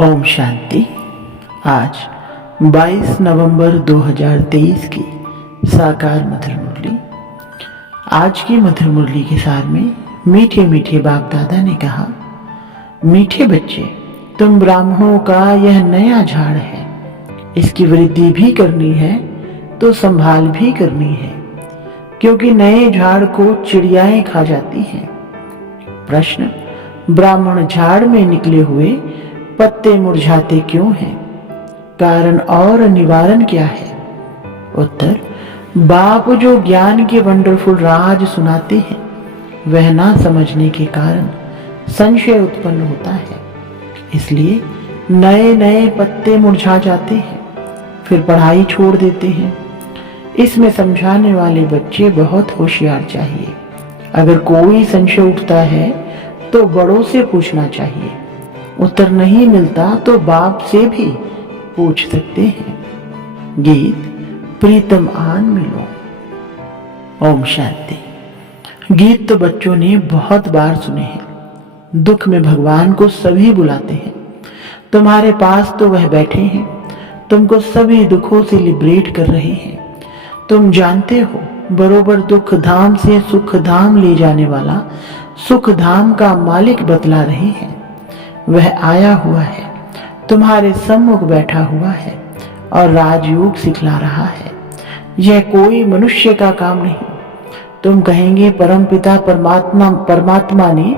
ओम शांति। आज 22 नवंबर 2023 की साकार मधुर मुरली। आज की मधुर मुरली के सार में मीठे मीठे बाप दादा ने कहा, मीठे बच्चे, तुम ब्राह्मणों का यह नया झाड़ है। इसकी वृद्धि भी करनी है तो संभाल भी करनी है, क्योंकि नए झाड़ को चिड़ियाएं खा जाती हैं। प्रश्न, ब्राह्मण झाड़ में निकले हुए पत्ते मुरझाते क्यों हैं? कारण और निवारण क्या है? उत्तर, बाप जो ज्ञान के वंडरफुल राज सुनाते हैं, वह ना समझने के कारण संशय उत्पन्न होता है। इसलिए नए नए पत्ते मुरझा जाते हैं, फिर पढ़ाई छोड़ देते हैं। इसमें समझाने वाले बच्चे बहुत होशियार चाहिए। अगर कोई संशय उठता है तो बड़ों से पूछना चाहिए। उत्तर नहीं मिलता तो बाप से भी पूछ सकते हैं। गीत प्रीतम आन मिलो। ओम शांति। गीत तो बच्चों ने बहुत बार सुने हैं। दुख में भगवान को सभी बुलाते हैं। तुम्हारे पास तो वह बैठे हैं, तुमको सभी दुखों से लिबरेट कर रहे हैं। तुम जानते हो, बरोबर दुख धाम से सुख धाम ले जाने वाला सुख धाम का मालिक बतला रहे हैं। वह आया हुआ है, तुम्हारे सम्मुख बैठा हुआ है और राजयोग सिखला रहा है। यह कोई मनुष्य का काम नहीं। तुम कहेंगे परमपिता परमात्मा ने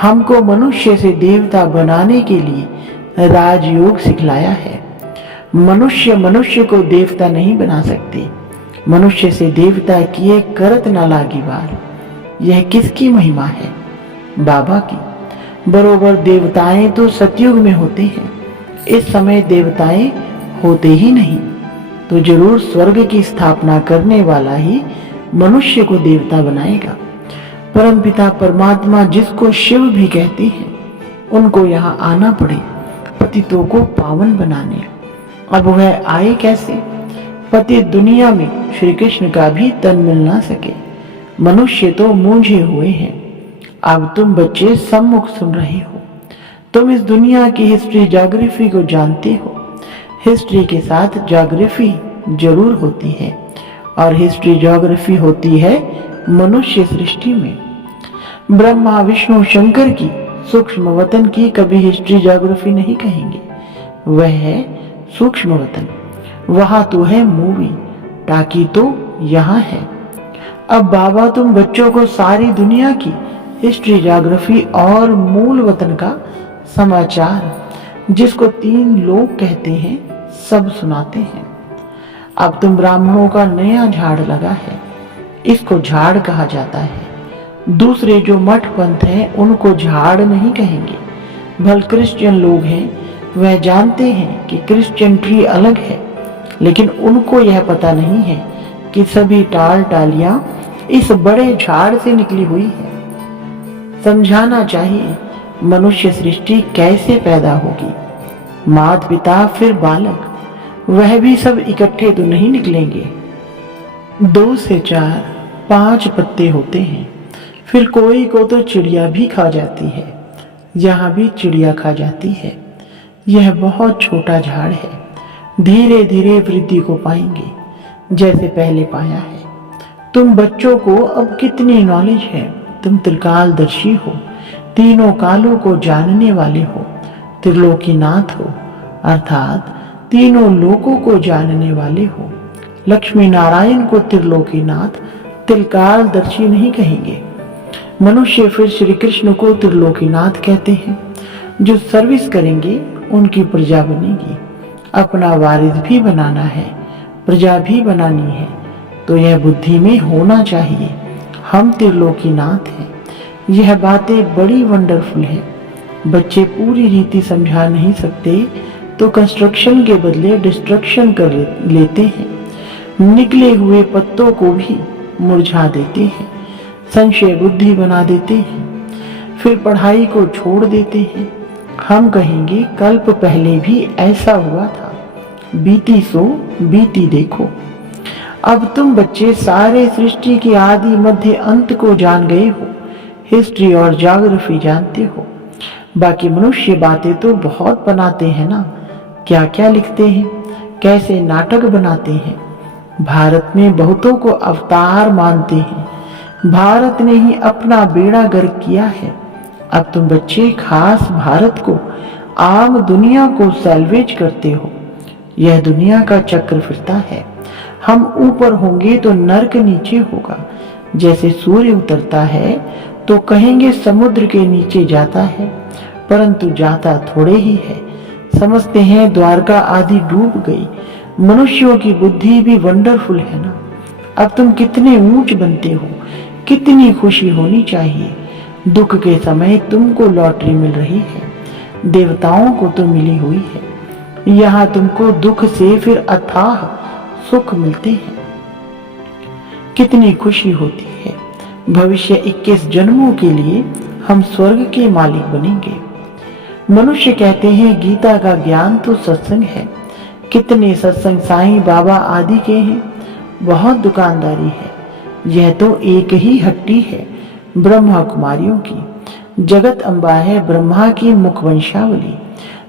हमको मनुष्य से देवता बनाने के लिए राजयोग सिखलाया है। मनुष्य को देवता नहीं बना सकते। मनुष्य से देवता किए करत न लागी बार। यह किसकी महिमा है? बाबा की। बरोबर देवताएं तो सतयुग में होते हैं। इस समय देवताएं होते ही नहीं, तो जरूर स्वर्ग की स्थापना करने वाला ही मनुष्य को देवता बनाएगा। परमपिता परमात्मा जिसको शिव भी कहते हैं, उनको यहाँ आना पड़े पतितों को पावन बनाने। अब वह आए कैसे? पति दुनिया में श्री कृष्ण का भी तन मिल ना सके। मनुष्य तो मूंझे हुए हैं। अब तुम बच्चे सम्मुख सुन रहे हो। तुम इस दुनिया की हिस्ट्री ज्योग्राफी को जानते हो। हिस्ट्री के साथ ज्योग्राफी जरूर होती है, और हिस्ट्री ज्योग्राफी होती है मनुष्य सृष्टि में। ब्रह्मा विष्णु शंकर की सूक्ष्म वतन की कभी हिस्ट्री ज्योग्राफी नहीं कहेंगे। वह है सूक्ष्म वतन। वहां तो है मूवी, टाकी तो यहाँ है। अब बाबा तुम बच्चों को सारी दुनिया की हिस्ट्री ज्योग्राफी और मूल वतन का समाचार, जिसको 3 लोग कहते हैं, सब सुनाते हैं। अब तुम ब्राह्मणों का नया झाड़ लगा है, इसको झाड़ कहा जाता है। दूसरे जो मठ पंथ हैं, उनको झाड़ नहीं कहेंगे। भल क्रिश्चियन लोग हैं, वह जानते हैं कि क्रिश्चियन ट्री अलग है, लेकिन उनको यह पता नहीं है कि सभी टाल टालियां इस बड़े झाड़ से निकली हुई है। समझाना चाहिए मनुष्य सृष्टि कैसे पैदा होगी। माता पिता फिर बालक, वह भी सब इकट्ठे तो नहीं निकलेंगे। 2 से 4 5 पत्ते होते हैं। फिर कोई को तो चिड़िया भी खा जाती है। यहाँ भी चिड़िया खा जाती है। यह बहुत छोटा झाड़ है। धीरे धीरे वृद्धि को पाएंगे, जैसे पहले पाया है। तुम बच्चों को अब कितनी नॉलेज है। तुम त्रिकालदर्शी हो, तीनों कालों को जानने वाले हो, त्रिलोकीनाथ हो, अर्थात तीनों लोकों को जानने वाले हो। लक्ष्मी नारायण को त्रिलोकीनाथ त्रिकालदर्शी नहीं कहेंगे। मनुष्य फिर श्री कृष्ण को त्रिलोकीनाथ कहते हैं। जो सर्विस करेंगे उनकी प्रजा बनेगी। अपना वारिस भी बनाना है, प्रजा भी बनानी है, तो यह बुद्धि में होना चाहिए। हम त्रिलोकीनाथ हैं। यह बातें बड़ी वंडरफुल है। बच्चे पूरी रीति समझा नहीं सकते तो कंस्ट्रक्शन के बदले डिस्ट्रक्शन कर लेते हैं। निकले हुए पत्तों को भी मुरझा देते हैं, संशय बुद्धि बना देते हैं, फिर पढ़ाई को छोड़ देते हैं। हम कहेंगे कल्प पहले भी ऐसा हुआ था, बीती सो बीती देखो। अब तुम बच्चे सारे सृष्टि के आदि मध्य अंत को जान गए हो। हिस्ट्री और ज्योग्राफी जानते हो। बाकी मनुष्य बातें तो बहुत बनाते हैं ना, क्या क्या लिखते हैं, कैसे नाटक बनाते हैं। भारत में बहुतों को अवतार मानते हैं। भारत ने ही अपना बेड़ा गर्क किया है। अब तुम बच्चे खास भारत को, आम दुनिया को सैल्वेज करते हो। यह दुनिया का चक्र फिरता है। हम ऊपर होंगे तो नर्क नीचे होगा। जैसे सूर्य उतरता है तो कहेंगे समुद्र के नीचे जाता है, परंतु जाता थोड़े ही है। समझते हैं द्वारका आदि डूब गई। मनुष्यों की बुद्धि भी वंडरफुल है ना। अब तुम कितने ऊंच बनते हो, कितनी खुशी होनी चाहिए। दुख के समय तुमको लॉटरी मिल रही है, देवताओं को तो मिली हुई है। यहाँ तुमको दुख से फिर अथाह सुख मिलते हैं। कितनी खुशी होती है। भविष्य 21 जन्मों के लिए हम स्वर्ग के मालिक बनेंगे। मनुष्य कहते हैं गीता का ज्ञान तो सत्संग है। कितने सत्संग साईं बाबा आदि के हैं। बहुत दुकानदारी है। यह तो एक ही हट्टी है ब्रह्मा कुमारियों की। जगत अम्बा है ब्रह्मा की मुखवंशावली।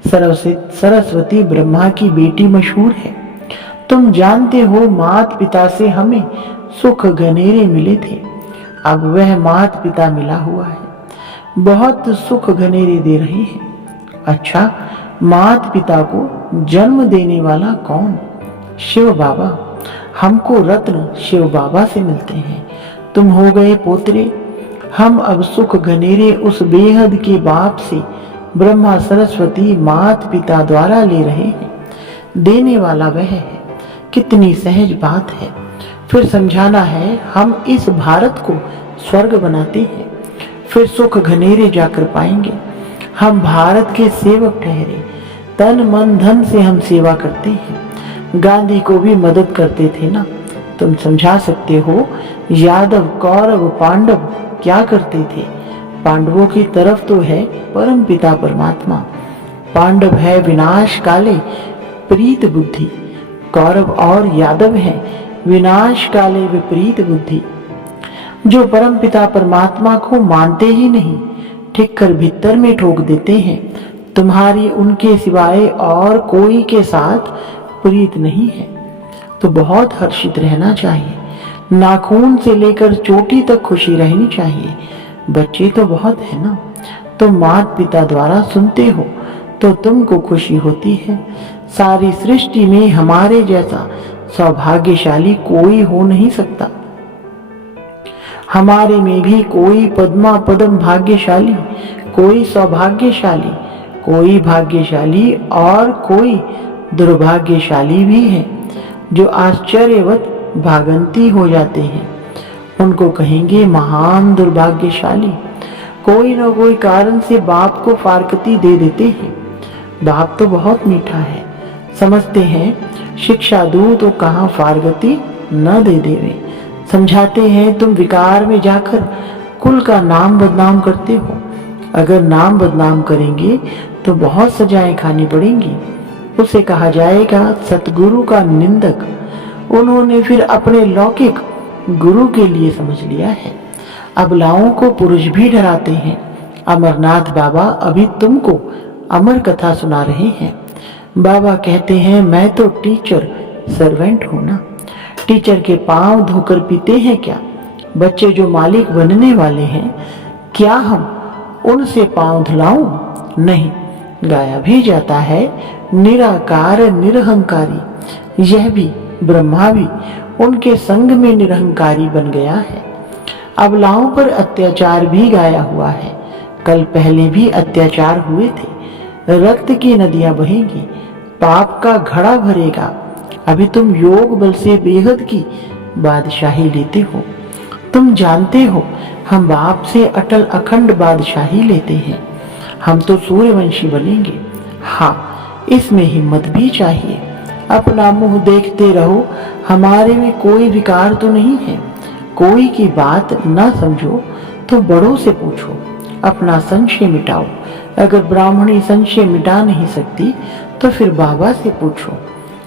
सरस्वती ब्रह्मा की बेटी मशहूर है। तुम जानते हो मात पिता से हमें सुख घनेरे मिले थे। अब वह मात पिता मिला हुआ है, बहुत सुख घनेरे दे रहे हैं। अच्छा, मात पिता को जन्म देने वाला कौन? शिव बाबा। हमको रत्न शिव बाबा से मिलते हैं। तुम हो गए पोतरे। हम अब सुख घनेरे उस बेहद के बाप से, ब्रह्मा सरस्वती मात पिता द्वारा ले रहे हैं। देने वाला वह है। कितनी सहज बात है। फिर समझाना है हम इस भारत को स्वर्ग बनाते हैं, फिर सुख घनेरे जाकर पाएंगे। हम भारत के सेवक ठहरे। तन मन धन से हम सेवा करते हैं। गांधी को भी मदद करते थे ना। तुम समझा सकते हो यादव कौरव पांडव क्या करते थे। पांडवों की तरफ तो है परम पिता परमात्मा। पांडव है विनाश काले प्रीत बुद्धि। कौरव और यादव है विनाश काले विपरीत बुद्धि। जो परम पिता परमात्मा को मानते ही नहीं, ठीक कर भीतर में ठोक देते हैं। तुम्हारी उनके सिवाय और कोई के साथ प्रीत नहीं है तो बहुत हर्षित रहना चाहिए। नाखून से लेकर चोटी तक खुशी रहनी चाहिए। बच्चे तो बहुत है ना। तुम माता पिता द्वारा सुनते हो तो तुमको खुशी होती है। सारी सृष्टि में हमारे जैसा सौभाग्यशाली कोई हो नहीं सकता। हमारे में भी कोई पद्मा पदम भाग्यशाली, कोई सौभाग्यशाली, कोई भाग्यशाली और कोई दुर्भाग्यशाली भी है जो आश्चर्यवत भागंती हो जाते हैं। उनको कहेंगे महान दुर्भाग्यशाली। कोई न कोई कारण से बाप को फारकती दे देते हैं। बाप तो बहुत मीठा है। समझते हैं शिक्षा दूं तो कहाँ फारगती न दे देवे। समझाते हैं तुम विकार में जाकर कुल का नाम बदनाम करते हो। अगर नाम बदनाम करेंगे तो बहुत सजाएं खानी पड़ेंगी। उसे कहा जाएगा सतगुरु का निंदक। उन्होंने फिर अपने लौकिक गुरु के लिए समझ लिया है। अबलाओं को पुरुष भी डराते हैं। अमरनाथ बाबा अभी तुमको अमर कथा सुना रहे हैं। बाबा कहते हैं मैं तो टीचर सर्वेंट हूं ना। टीचर के पांव धोकर पीते हैं क्या? बच्चे जो मालिक बनने वाले हैं, क्या हम उनसे पांव धुलाऊं? नहीं। गाया भी जाता है निराकार निरहंकारी। यह भी ब्रह्मा भी उनके संग में निरहंकारी बन गया है। अबलाओं पर अत्याचार भी गाया हुआ है। कल पहले भी अत्याचार हुए थे। रक्त की नदियां बहेंगी, पाप का घड़ा भरेगा। अभी तुम योग बल से बेहद की बादशाही लेते हो। तुम जानते हो हम बाप से अटल अखंड बादशाही लेते हैं। हम तो सूर्यवंशी बनेंगे। हाँ, इसमें हिम्मत भी चाहिए। अपना मुंह देखते रहो। हमारे में कोई विकार तो नहीं है। कोई की बात ना समझो तो बड़ों से पूछो। अपना संशय मिटाओ। अगर ब्राह्मणी संशय मिटा नहीं सकती तो फिर बाबा से पूछो।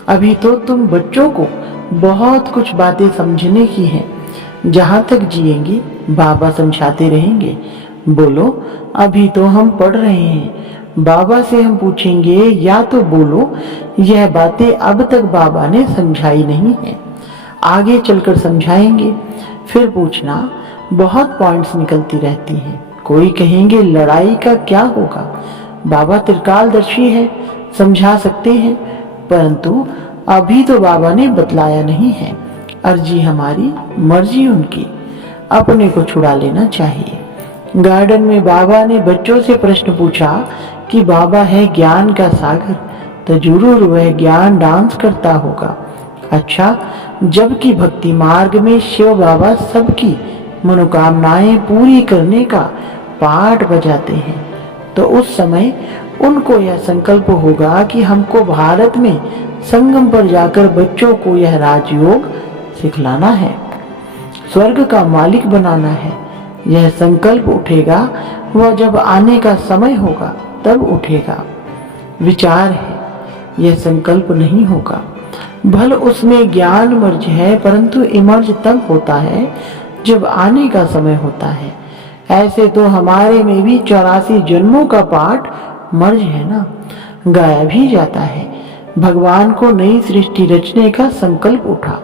अभी तो तुम बच्चों को बहुत कुछ बातें समझने की हैं। जहां तक जिएंगे बाबा समझाते रहेंगे। बोलो, अभी तो हम पढ़ रहे हैं। बाबा से हम पूछेंगे या तो बोलो, यह बातें अब तक बाबा ने समझाई नहीं है, आगे चलकर समझाएंगे। फिर पूछना, बहुत पॉइंट्स निकलती रहती हैं। कोई कहेंगे लड़ाई का क्या होगा, बाबा त्रिकालदर्शी है, समझा सकते हैं, परंतु अभी तो बाबा ने बतलाया नहीं है। अर्जी हमारी, मर्जी उनकी, अपने को छुड़ा लेना चाहिए। गार्डन में बाबा ने बच्चों से प्रश्न पूछा कि बाबा है ज्ञान का सागर, तो जरूर वह ज्ञान डांस करता होगा। अच्छा, जबकि भक्ति मार्ग में शिव बाबा सबकी मनोकामनाएं पूरी करने का पाठ बजाते हैं, तो उस समय उनको यह संकल्प होगा कि हमको भारत में संगम पर जाकर बच्चों को यह राजयोग सिखलाना है, स्वर्ग का मालिक बनाना है। यह संकल्प उठेगा वह जब आने का समय होगा तब उठेगा। विचार है, यह संकल्प नहीं होगा। भल उसमें ज्ञान मर्ज है, परंतु इमर्ज तब होता है जब आने का समय होता है। ऐसे तो हमारे में भी 84 जन्मों का पाठ मर्ज है ना, गाया भी जाता है। भगवान को नई सृष्टि रचने का संकल्प उठा,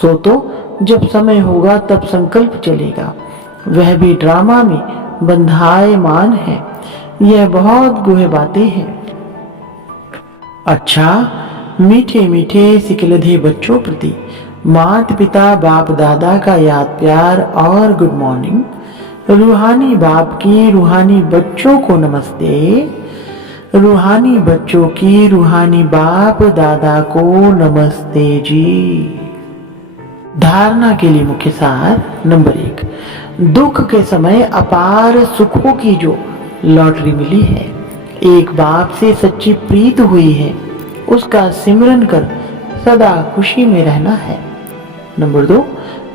सो तो जब समय होगा तब संकल्प चलेगा। वह भी ड्रामा में बंधायमान है। यह बहुत गुहे बातें हैं। अच्छा, मीठे मीठे सिकलधे बच्चों प्रति माता पिता बाप दादा का याद प्यार और गुड मॉर्निंग। रूहानी बाप की रूहानी बच्चों को नमस्ते। रूहानी बच्चों की रूहानी बाप दादा को नमस्ते जी। धारणा के लिए मुख्य सार नंबर 1, दुख के समय अपार सुखों की जो लॉटरी मिली है, एक बाप से सच्ची प्रीत हुई है, उसका सिमरन कर सदा खुशी में रहना है। नंबर 2,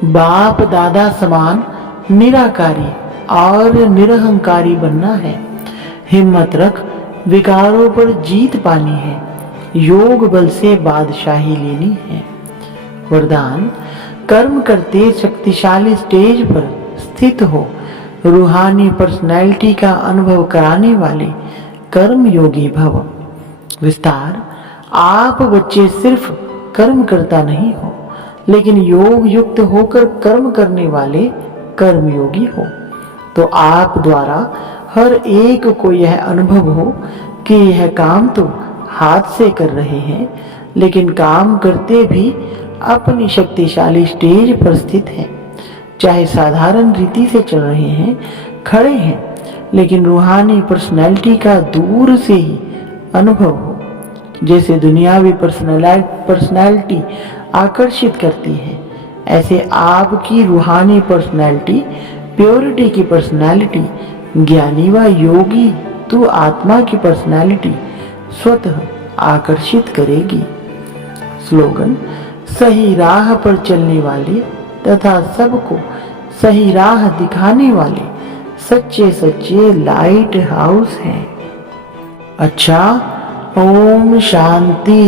बाप दादा समान निराकारी और निरहंकारी बनना है। हिम्मत रख विकारों पर जीत पानी है, योग बल से बादशाही लेनी है। वरदान, कर्म करते शक्तिशाली स्टेज पर स्थित हो, रूहानी पर्सनैलिटी का अनुभव कराने वाले कर्म योगी भव। विस्तार, आप बच्चे सिर्फ कर्म करता नहीं हो, लेकिन योग युक्त होकर कर्म करने वाले कर्म योगी हो। तो आप द्वारा हर एक को यह अनुभव हो कि यह काम तो हाथ से कर रहे हैं, लेकिन काम करते भी अपनी शक्तिशाली स्टेज पर स्थित है। चाहे साधारण रीति से चल रहे हैं, खड़े हैं, लेकिन रूहानी पर्सनैलिटी का दूर से ही अनुभव हो। जैसे दुनियावी पर्सनैलिटी आकर्षित करती है, ऐसे आपकी रूहानी पर्सनैलिटी, प्योरिटी की पर्सनैलिटी, ज्ञानी व योगी तू आत्मा की पर्सनैलिटी स्वतः आकर्षित करेगी। स्लोगन, सही राह पर चलने वाले तथा सबको सही राह दिखाने वाले सच्चे सच्चे लाइट हाउस हैं। अच्छा, ओम शांति।